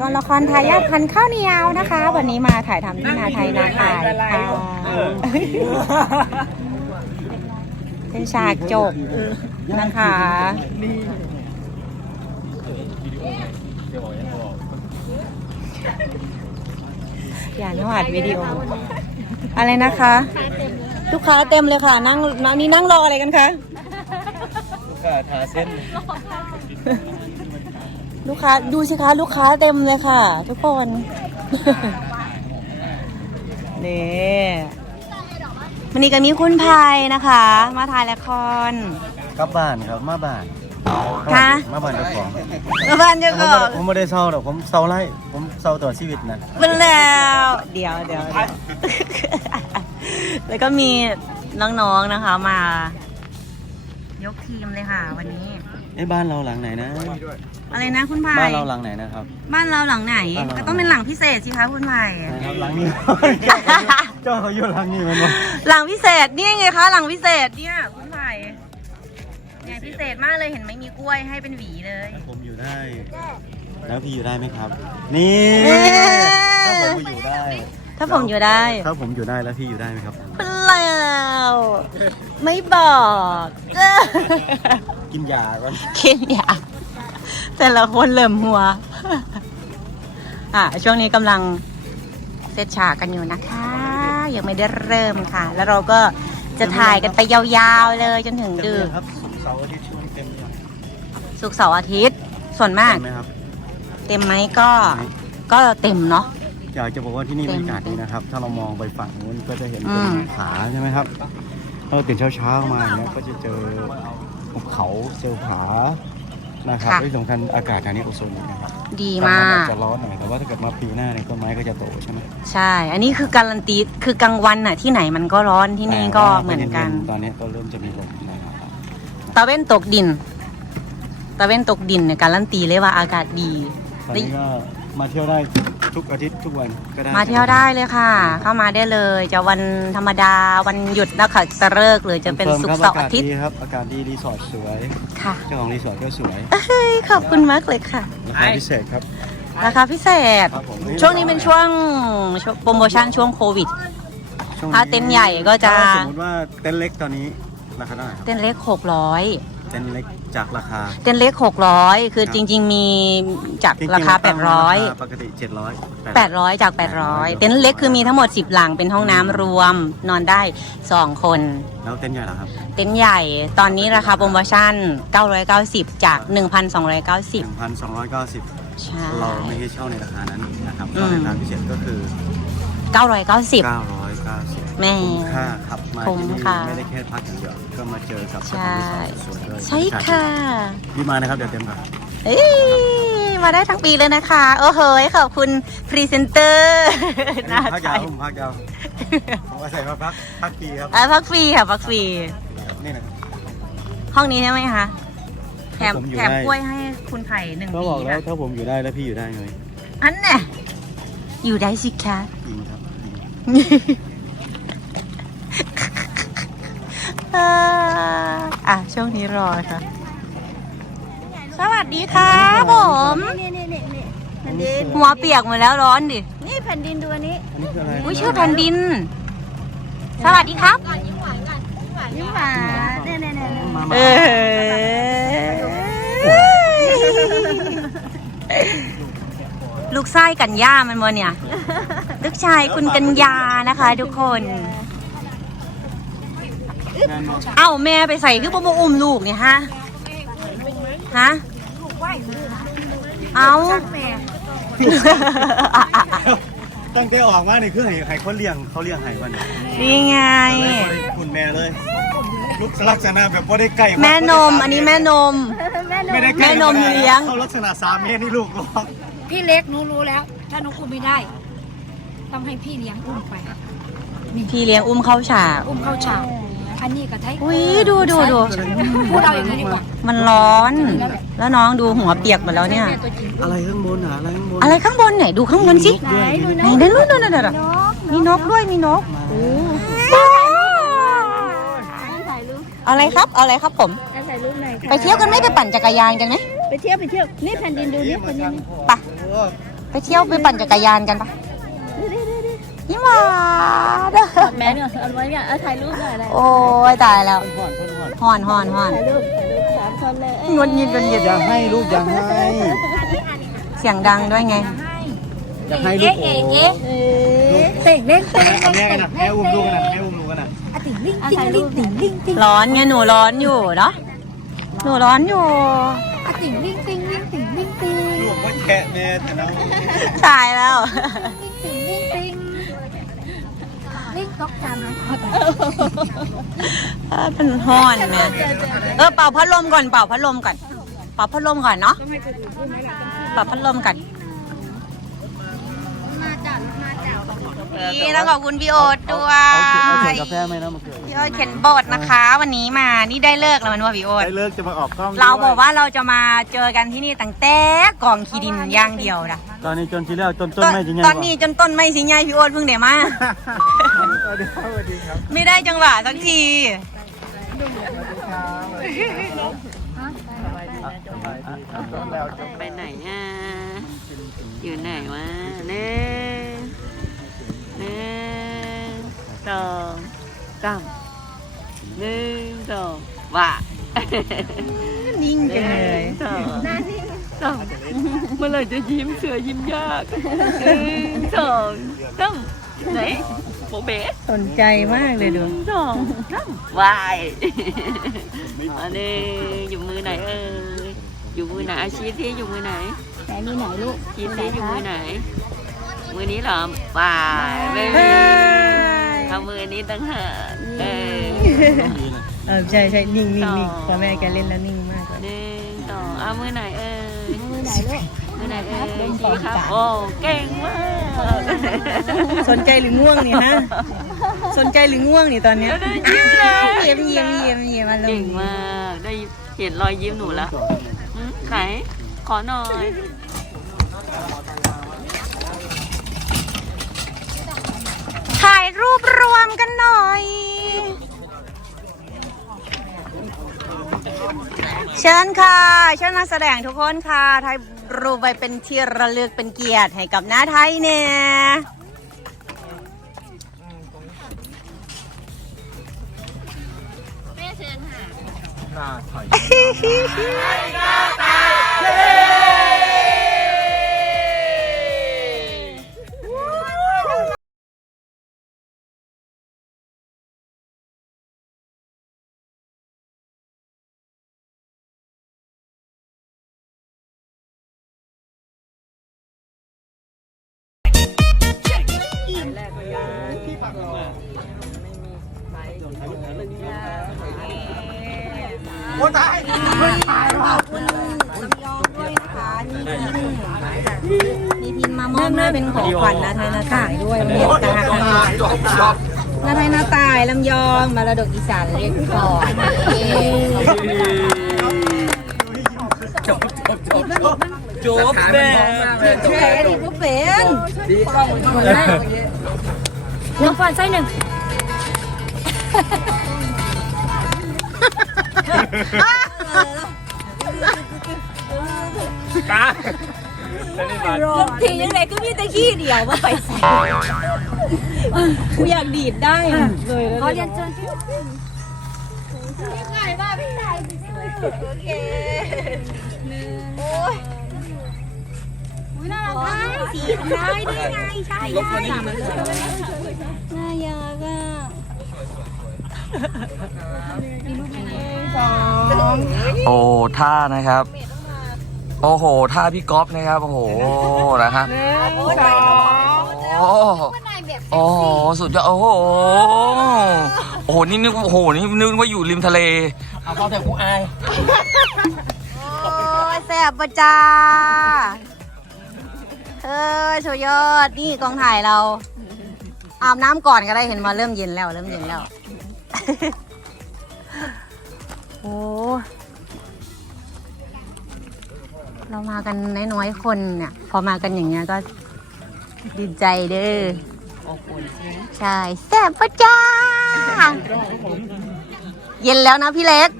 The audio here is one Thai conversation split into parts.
กองละครทายาทพันธุ์ข้าวเหนียวนะคะ วันนี้มาถ่ายทำที่นาไทยนาคายค่ะเป็นฉากจบนะคะอย่านวัดวิดีโอ อะไรนะคะ ลูกค้าเต็มเลยค่ะ นั่งนี่นั่งรออะไรกันคะก็ทาเส้น ลูกค้าดูสิคะลูกค้าเต็มเลยค่ะ ทุกคน นี่วันนี้ก็มีคุณภัยนะคะ มาถ่ายละคร กลับบ้านครับมาบ้านคะมาบ้านเจ้าของมาบ้านเจ้าผมก่บ่อนผมไม่ได้เศร้าหรอกผมเศร้าไรผมเศร้าต่อชีวิตนะเป็นแล้ว เดี๋ยวเดี๋ยวเดี๋ยวแล้วก็มีน้องๆนะคะมายกทีมเลยค่ะ วันนี้ไอ้บ้านเราหลังไหนนะ อะไรนะคุณภับ้านยเราหลังไหนนะครับ บ้านเราหลังไหนบ้านเราก็ต้องเป็นหลังพิเศษสิคะคุณภัยนะครับหลังนี้ เจ้าเขาอยู่หลังนี้มันบ่หลังพิเศษนี่ไงคะ หลังพิเศษเนี่ยคุณไผ่เนี่ยพิเศษมากเลยเห็นไหมมีกล้วยให้เป็นหวีเลยผมอยู่ได้ แล้วพี่อยู่ได้ไหมครับ นี่เอ๊ะถ้าผมอยู่ได้ ถ้าผมอยู่ได้ ถ้าผมอยู่ได้แล้วพี่อยู่ได้ไหมครับเป็นแล้วไม่บอกเอ้อกินยาก่อนกินยา แต่ละคนเริ่มหัว อะช่วงนี้กำลังเซตฉากกันอยู่นะคะ ยังไม่ได้เริ่มค่ะ แล้วเราก็จะถ่ายกันไปยาวๆเลยจนถึงดึกครับศุกร์เสาร์อาทิตย์ช่วงเต็มเลยศุกร์เสาร์อาทิตย์ ส่วนมาก เต็มไหมครับเต็มไหมก็ก็เต็มเนาะ อยากจะบอกว่าที่นี่เต็บรมรยากาศดีนะครับ ถ้าเรามองไปฝั่งนู้นก็จะเห็นอืเป็นมผาใช่ไหมครับเราตื่นเช้าๆมาอย่างเงี้ยก็จะเจอภูเขาเจอผา นะครับที่สำคัญอากาศทางนี้โอโซนดีนะครับดีกลางมาวันอาจกจะร้อนหน่อยแต่ว่าถ้าเกิดมาปีหน้าเนี่ยต้นไม้ก็จะโตใช่ไหมใช่ อันนี้คือการันตี คือกลางวันน่ะที่ไหนมันก็ร้อนที่นี่ก็เหมือนกัน ตอนนี้ก็เริ่มจะมีลมนะครับตะเว้นตกดิน ตะเว้นตกดินเนี่ยการันตีเลยว่าอากาศดี ตอนนี้ก็ มาเที่ยวได้ทุกอาทิตย์ทุกวันก็ได้มาเที่ยวได้เลยค่ะ เข้ามาได้เลย จะวันธรรมดาวันหยุดนะคะจะเลิกษ์หรือจะเป็นคอศุมกคร์บเสาร์อาทิตย์กศดีครับ อากาศดีรีสอร์ทสวยค่ะเจ้าของรีสอร์ทก็สวยเฮ้ยขอบคุณมากเลยค่ะราคาพิเศษครับราคาพิเศษ ครับผมช่วงนี้เป็นช่วงช่วงโปรโมชั่นช่วงโควิด ช่วงถ้าเต็นท์ใหญ่ก็จะ ถ้าสมมติว่าเต็นท์เล็กตอนนี้ราคาเท่าไหร่ครับเต้นเล็กหกร้อย เต็นท์เล็กจากราคา เต้นเล็กหกร้อยคือครับ จริง ๆ มีจากจงๆราคาตั้ง800ราคาปกติ700 800 จาก800 เต็นท์เล็กคือมีทั้งหมด 10 หลังเป็นห้องน้ำรวมนอนได้ 2 คน แล้วเต็นท์ใหญ่เหรอครับเต็นท์ใหญ่ตอนนี้ราคาโปรโมชั่น 990 จาก1,290 1,290ใช่ เราไม่ให้เช่าในราคานั้นนะครับอืมเราในราคาพิเศษก็คือ990 990แม่ คุ้มค่าขับมาคุ้มที่นี่ค่ะ ไม่ได้แค่พักอย่างเดียว ก็มาเจอกับใช่เจ้าของรีสอร์ทสวยด้วยใช่ค่ะรีบมานะครับเดี๋ยวเต็มก่อนเอ้ยมาได้ทั้งปีเลยนะคะ โอ้โหขอบคุณพรีเซนเตอร์น่าพักใจยาวผมพักยาวผมอาศัยมาพักพักปีครับอะพักฟรีค่ะพักฟรีนี่นะครับห้องนี้ใช่ไหมคะแถมผมอยู่แถมได้กล้วยให้คุณไผ่หนึ่งก็ปีบอกแล้วนะถ้าผมอยู่ได้แล้วพี่อยู่ได้ไงอันน่ะอยู่ได้สิคะจริงครับจริง อ่าอะ ช่วงนี้รอค่ะ สวัสดีค่ะผม นี่นี่นี่นี่แผ่นดินหัวเปียกหมดแล้วร้อนดิ นี่แผ่นดินดูอันนี้อันนี้คืออะไรอุ้ยชื่อแผ่นดิน สวัสดีครับ ยิ้มหวานเนี่ยเนี่ยเนี่ยมาเอมาอลูกไส้กันย่ามันวะเนี่ย ลูกชายคุณกัญญานะคะทุกคนงานมา เอ้าแม่ไปใส่คือบ่มาอุ้มลูกเนี่ยฮะ ฮะ เอ้าแม่ตั้งแต่ออกมานี่คือให้ให้คนเลี้ยงเขาเลี้ยงให้วันนี้นี่ไง คุณแม่เลย ลูกลักษณะแบบว่าได้ไก่แม่นม อันนี้แม่นมแม่หนูไม่ได้ไก่แม่นมเลี้ยงเขาลักษณะสามเมตรนี่ลูกหรอกพี่เล็กหนูรู้แล้ว ถ้าหนูอุ้มไม่ได้ ต้องให้พี่เลี้ยงอุ้มไป พี่เลี้ยงอุ้มเข้าฉาก อุ้มเข้าฉาก อันนี้ก็ไทยอุ้ยดูดูดูพูดเอาอย่างนี้ดีกว่ามันร้อน แล้วน้องดูหัวเปียกหมดแล้วเนี่ยแม่ตัวจริงอะไรข้างบนหาอะไรข้างบนอะไรข้างบนไหนดูข้างบนสิไหนดูไหนนะนั่นนู่นนู่นนู่นมีนกด้วยมีนกถ่ายรูปเอาอะไรครับเอาอะไรครับผมถ่ายรูปหน่อยค่ะไปเที่ยวกันไหมไปปั่นจักรยานกันไหมไปเที่ยวไปเที่ยวนี่แผ่นดินดูนี่แผ่นดินไปเที่ยวไปปั่นจักรยานกันปะยิ้มหวาน แม่เนี่ยเอาไว้เนี่ยเอาถ่ายรูปหน่อยเลยโอ้ยตายแล้วพ่อนพ่อนพ่อนห่อนห่อนห่อนถ่ายรูปถ่ายรูปสามคนเลยงดยินงดยินอย่าให้ลูกอย่าให้เสียงดังด้วยไงอย่าให้ลูกโอ้เอ๊ะเต่งเล่นเต่งเอาแม่กันนะแม่อุ้มลูกกันนะแม่อุ้มลูกกันนะอะติ่งลิงติ่งลิงติ่งลิงติ่งร้อนไงหนูร้อนอยู่เนาะหนูร้อนอยู่อะติ่งลิงติ่งลิงติ่งลิงติ่งลูกว่าแกะแม่แต่น้องตายแล้วลิงติ่งลิงติ่ง ลิงก๊องจามนะเออเป็นห้อนแม่เออเป่าพัดลมก่อนเป่าพัดลมก่อนเป่าพัดลมก่อนเนาะเป่าพัดลมก่อน นี่ต้องขอบคุณพี่โอ๊ตด้วยเอาเขียนกาแฟไหมนะมะเขือพี่โอ๊ตเขียนบทนะคะ วันนี้มา นี่ได้เลิกแล้วมันว่าพี่โอ๊ตได้เลิกจะมาออกกล้องเราบอกว่าเราจะมาเจอกันที่นี่ตั้งแต่กองขีดินอย่างเดียวนะตอนนี้จนที่แล้วจนต้นไม่จริงไงตอนนี้จนต้นไม่สิไงพี่โอ๊ตเพิ่งเดี๋ยวมาสวัสดีครับสวัสดีครับไม่ได้จังหวะสักทีไปไหนอะอยู่ไหนวะหนึ่ง หนึ่งสองสามหนึ่งสองว่านิ่งจังเลยสองสองเมื่อไหร่จะยิ้มเสือยิ้มยากหนึ่งสองสามไหนโบเบ๋สนใจมากเลยดูหนึ่งสองสามวายอันนี้อยู่มือไหนเอ่ยอยู่มือไหนอาชีพที่อยู่มือไหนไหนมีไหนลูกกินได้อยู่มือไหน มือนี้เหรอป่าไม่เฮ้มียทำมือนี้ตั้งหากเออเออใช่ใช่นิ่งนิ่งต่อนิ่งพอแม่แกเล่นแล้วนิ่งมากเลยหนึ่งสองเอามือไหนเออมือไหนลูกมือไหนเออชี้ครับโอ้เก่งมากสนใจหรือง่วงนี่ฮะสนใจหรือง่วงนี่ตอนเนี้ยยิ้มเลยเยี่ยมเยี่ยมเยี่ยมเยี่ยมมาลเก่งงมากได้เห็นรอยยิ้มหนูแล้วอืมไหนขอหน่อยายรูปรวมกันหน่อย เชิญค่ะ เชิญมาแสดงทุกคนค่ะถ่ายรูปไว้เป็นที่ระลึกเป็นเกียรติให้กับหน้าไทยเนี่ยหน้า ถอยมีพิมพ์มามอบให้เป็นของขวัญนะไทยนาตายด้วยวันนี้ตานาไทยนาตายลำยองมารดกอีสานเล็กก่อนจบแม่จบแค่นี้ก็เป็นน้องฟอนไส้หนึ่ง ตาจะได้มลงทียังไงก็มีแต่ขี้เดียวมาใส่กูอยากดีดได้เลยขอเรียนเชิญพี่ไก่บ้าพี่ไก่โอเคหนึ่งโอ้ยน่ารักไหมสีได้ได้ไงใช่ใช่น่ารักอะ โอ้ท่านะครับ โอ้โหท่าพี่ก๊อฟนะครับ โอ้โหนะฮะโอ้โอ้โหสุดยอดโอ้โหโอ้โหนี่นึกโอ้โหนี่นึกว่าอยู่ริมทะเลโอ้ยแซ่บปะจ้าเฮ้ยสุดยอดนี่กองถ่ายเราอาบน้ำก่อนก็ได้เห็นมาเริ่มเย็นแล้วเริ่มเย็นแล้ว โอ้เรามากันน้อยๆคนเนี่ย พอมากันอย่างเงี้ยก็ดีใจเด้อใช่แซ่บปะจ้า เย็นแล้วนะพี่เล็ก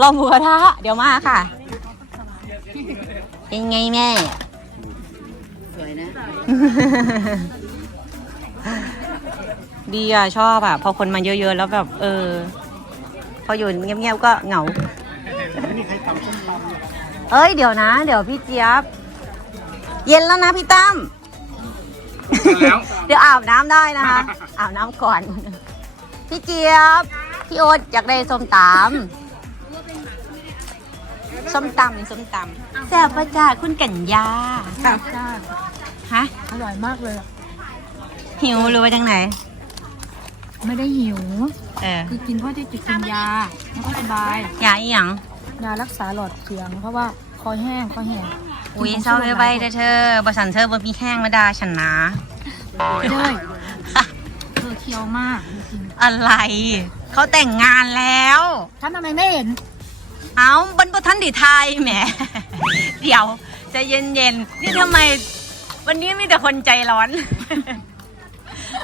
รอหมูกระทะเดี๋ยวมาค่ะ เป็นไงแม่ สวยนะ ดีอะชอบอะพอคนมาเยอะๆ แล้วแบบ เออ พออยู่เงียบๆก็เหงา เอ้ยเดี๋ยวนะ เดี๋ยวพี่เจี๊ยบ เย็นแล้วนะพี่ตั้มเดี๋ยวอาบน้ำได้นะคะ อาบน้ำก่อน พี่เจี๊ยบ พี่โอ๊ตอยากได้ส้มตำส้มตำนี่ส้มตำแซ่บประจ่าคุณกัญญาค่ะจ้าฮะ อร่อยมากเลยอะหิวหรือว่าจังไหน ไม่ได้หิว เออคือกินเพื่อที่จะกินยาแล้วก็สบาย ยาอีหยังยารักษาหลอดเสียง เพราะว่าคอแห้งคอแห้งอุ้ยเศร้าไปไปเด้อเธอบสันเธอบมีแห้งมาดาฉันนะเลยเธอเคี้ยวมากจริงอะไร เขาแต่งงานแล้วๆฉันทำไมไม่เห็น เอาบนบทันดิไทยแหม เดี๋ยวใจะเย็นๆ นี่ทำไม วันนี้มีแต่คนใจร้อน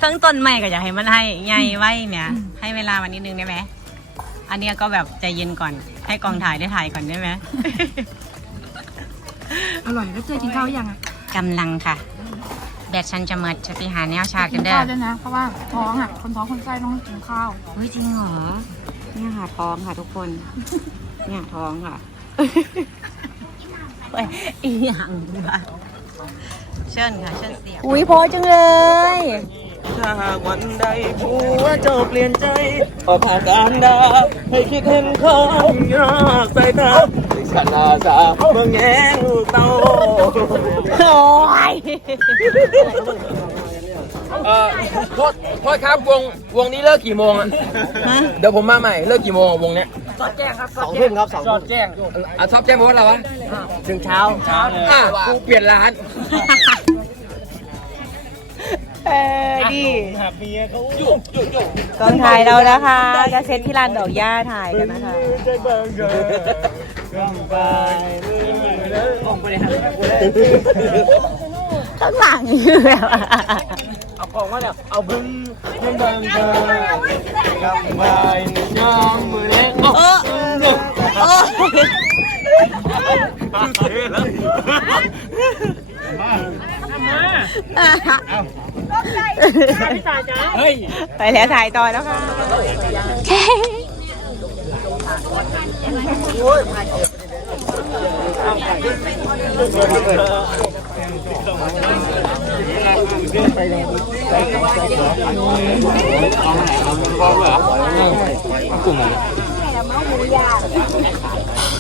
ทั้งต้นใหม่ก็อยากให้มันให้ใหญ่ไว้เนี่ย ให้เวลาวันนิดนึงได้ไหม อันเนี้ยก็แบบใจเย็นก่อน ให้กองถ่ายได้ถ่ายก่อนได้ไหมอร่อยแล้วเจอกินข้าวยังอะกำลังค่ะแบตฉันจะหมดจะไปหาแนวชาร์จกิกันนเด้อข้าวด้วยนะ เพราะว่าท้องอะ คนท้องคนไส้ต้องกินข้าวเฮ้ยจริงเหรอ เนี่ยค่ะท้องค่ะทุกคน เนี่ยท้องค่ะเฮ้ยอีหยังวะเชิญค่ะเชิญเสียอุ้ยพอจังเลย ถ้าหากวันใดผัวเจ้าเปลี่ยนใจออกผ่านการดาให้คิดเห็นความยากใส่ตาดิฉันอาสาเมื่อแง้งลูกเต้าโอ้ยเอ่อโทษโทษครับวงวงนี้เลิกกี่โมงอะเดี๋ยวผมมาใหม่เลิกกี่โมงอะวงเนี้ยสองทุ่มครับสองทุ่มอะชอบแจ้งเพราะว่าอะไรวะถึงเช้าเช้าเลยอะกูเปลี่ยนร้าน เออดีหากเมียเขากองถ่ายเรานะคะกระเซ็ตที่ร้านดอกหญ้าถ่ายกันนะคะใจเบิกเกินกำไปออกไปเลยฮะข้างหลังคือแบบว่าเอาของมาเนี่ยเอาบึ้งบึ้งเบิกเกินกำไปย่องมือเล็กเออเออเฮ้ย ไปแล้วถ่ายต่อแล้วค่ะ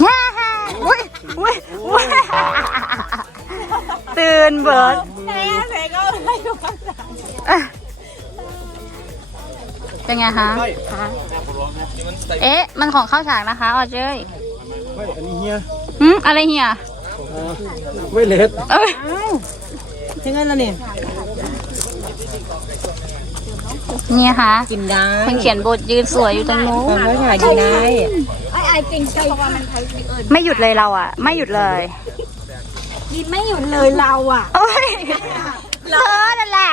ว้าอุ้ยอุ้ยอุ้ยตื่นเบิร์ด เป็นไงคะเอ๊ะ มันของข้าวฉากนะคะออเจ้ยอันนี้เฮียหืมอะไรเฮียไม่เล็ดเอ้ยถึงเงินแล้วนี่นี่ค่ะกินได้คนเขียนบทยืนสวยอยู่ตรงนู้นเขาถ่ายกินได้ไอ้ไอ้จริงใช่เพราะว่ามันใช้ไม่เอิญไม่หยุดเลยเราอะ ไม่หยุดเลยกินไม่หยุดเลยเราอะโอ้ยเธอนั่นแหละ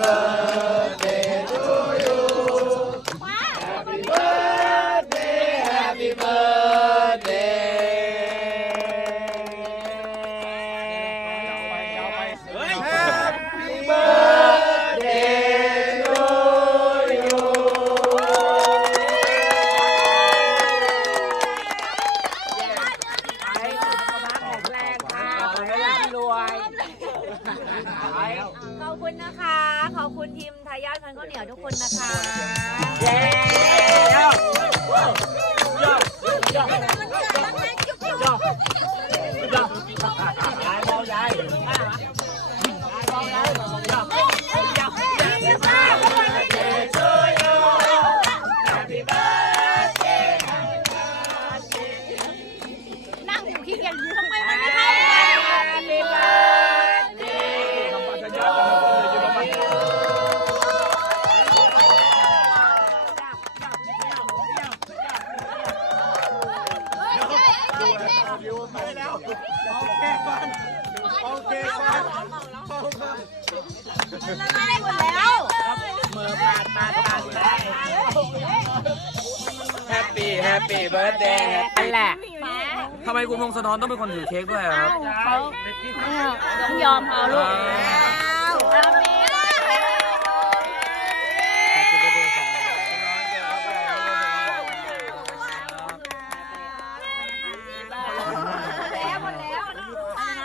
사 โอเคก่อนได้หมดแล้วแฮปปี้แฮปปี้เบิร์ดเดย์อันแหละทำไมคุณพงศธรต้องเป็นคนถือเค้กด้วยครับต้องยอมเขาลูก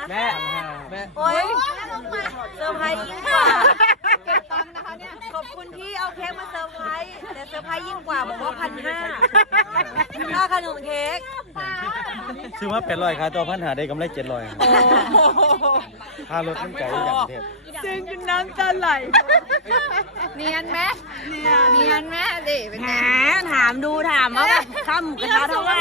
แม่แม่ โอ้ยเซอ ร์ไพรส์ยิ่งกว่าเก็บตังค์นะคะเนี่ย ขอบคุณที่เอาเค้กมาเซอร์ไพรส์แต่เซอร์ไพรส์ยิ่งกว่าบอกว่าพันห้าค่าขนมเค้กซื้อมาเป็นร้อยค่าตัวพันหาได้กำไรเจ็ดร้อยค่ารถมันไก่อย่างเทพเนียนไหมเนียนไหมดิเป็นไงถามดูถามว่าแบบข้ามหมูกระทะเท่าไหร่